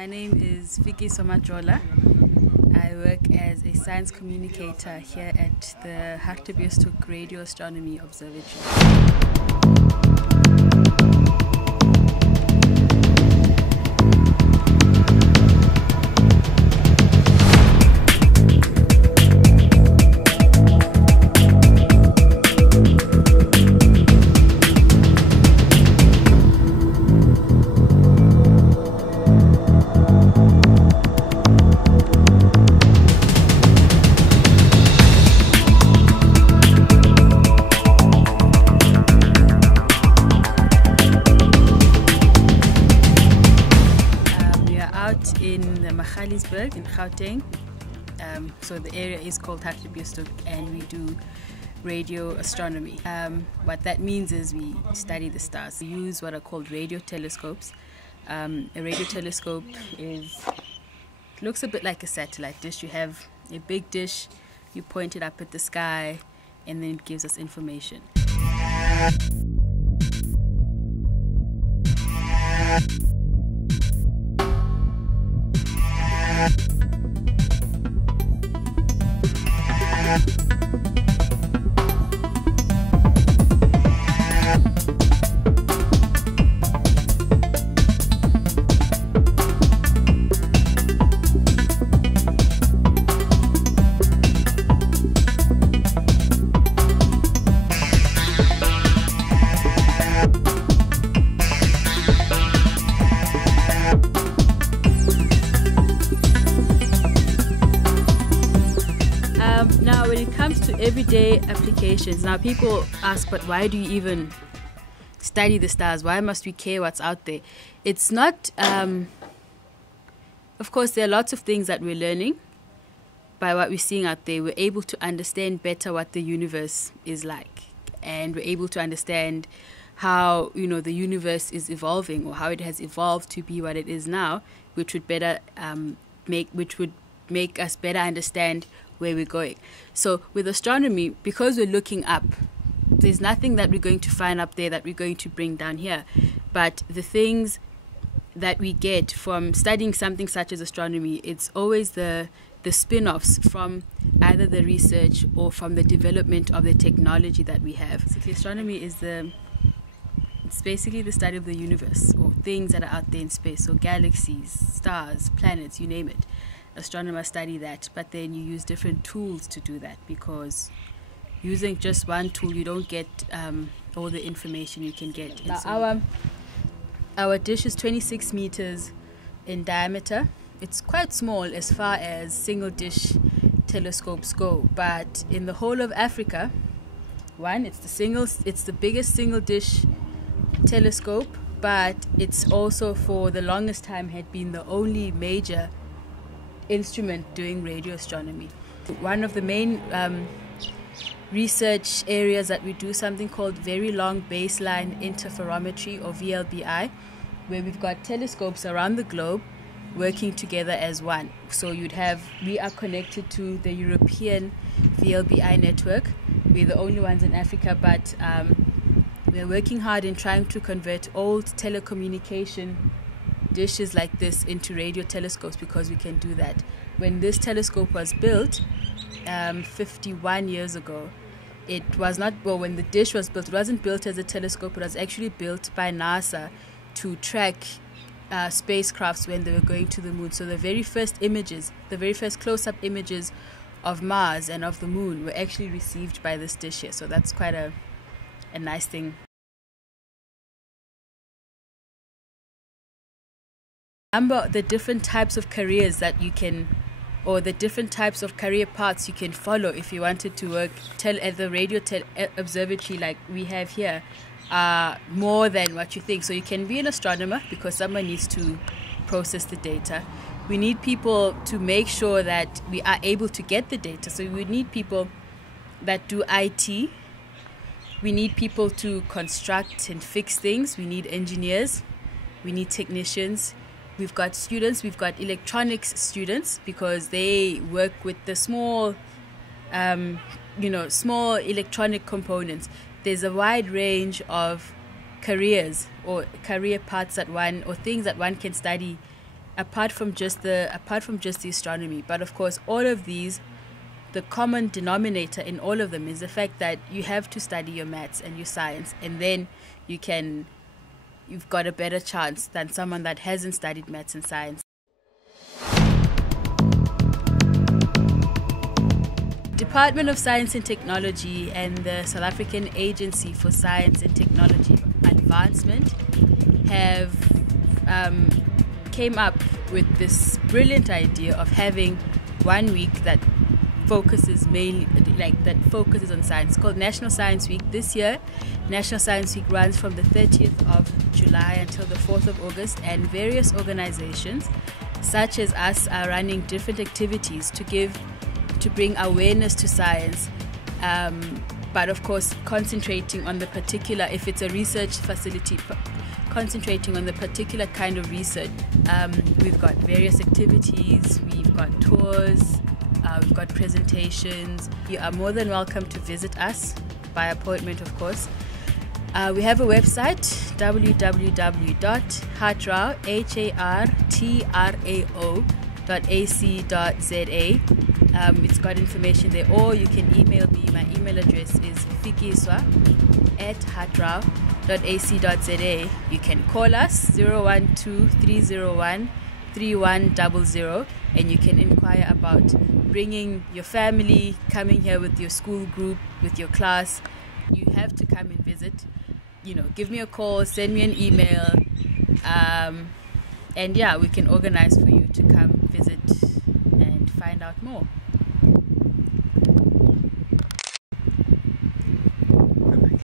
My name is Fiki Somajola. I work as a science communicator here at the hartRoa Radio Astronomy Observatory. In the Magaliesberg in Gauteng, so the area is called hartRoa and we do radio astronomy. What that means is we study the stars. We use what are called radio telescopes. A radio telescope looks a bit like a satellite dish. You have a big dish, you point it up at the sky, and then it gives us information. Now, when it comes to everyday applications, now people ask, but why do you even study the stars? Why must we care what's out there? It's not, of course, there are lots of things that we're learning by what we're seeing out there. We're able to understand better what the universe is like, and we're able to understand how, the universe is evolving, or how it has evolved to be what it is now, which would make us better understand where we're going. So with astronomy, because we're looking up, there's nothing that we're going to find up there that we're going to bring down here. But the things that we get from studying something such as astronomy, it's always the spin-offs from either the research or from the development of the technology that we have. Basically, astronomy is it's basically the study of the universe, or things that are out there in space. So galaxies, stars, planets, you name it. Astronomers study that, but then you use different tools to do that, because using just one tool you don't get all the information you can get. Now, our dish is 26 meters in diameter. It's quite small as far as single dish telescopes go, but in the whole of Africa, it's the biggest single dish telescope, but it's also for the longest time had been the only major instrument doing radio astronomy. One of the main research areas that we do something called very long baseline interferometry, or VLBI, where we've got telescopes around the globe working together as one. So we are connected to the European VLBI network. We're the only ones in Africa, but we're working hard in trying to convert old telecommunication dishes like this into radio telescopes, because we can do that. When this telescope was built 51 years ago, when the dish was built, it wasn't built as a telescope. It was actually built by NASA to track spacecrafts when they were going to the moon. So the very first close-up images of Mars and of the moon were actually received by this dish here. So that's quite a nice thing. The different types of careers that you can, or the different types of career paths you can follow if you wanted to work at the radio observatory like we have here, are more than what you think. So you can be an astronomer, because someone needs to process the data. We need people to make sure that we are able to get the data. So we need people that do IT. We need people to construct and fix things. We need engineers. We need technicians. We've got students, we've got electronics students, because they work with the small electronic components. There's a wide range of careers or career paths that one, or things that one can study apart from just the astronomy. But of course, all of these, the common denominator in all of them is the fact that you have to study your maths and your science, and then you've got a better chance than someone that hasn't studied maths and science. Department of Science and Technology and the South African Agency for Science and Technology Advancement have came up with this brilliant idea of having 1 week that focuses on science. It's called National Science Week. This year, National Science Week runs from the 30th of July until the 4th of August, and various organizations such as us are running different activities to bring awareness to science, but of course concentrating on the particular, if it's a research facility, concentrating on the particular kind of research. We've got various activities, we've got tours, we've got presentations. You are more than welcome to visit us by appointment, of course. We have a website, www.hartrao.ac.za. It's got information there, or you can email me. My email address is fikiswa@hartrao.ac.za. You can call us 012-301-3100, and you can inquire about bringing your family, coming here with your school group, with your class. You have to come and visit. Give me a call, send me an email, and yeah, we can organize for you to come visit and find out more.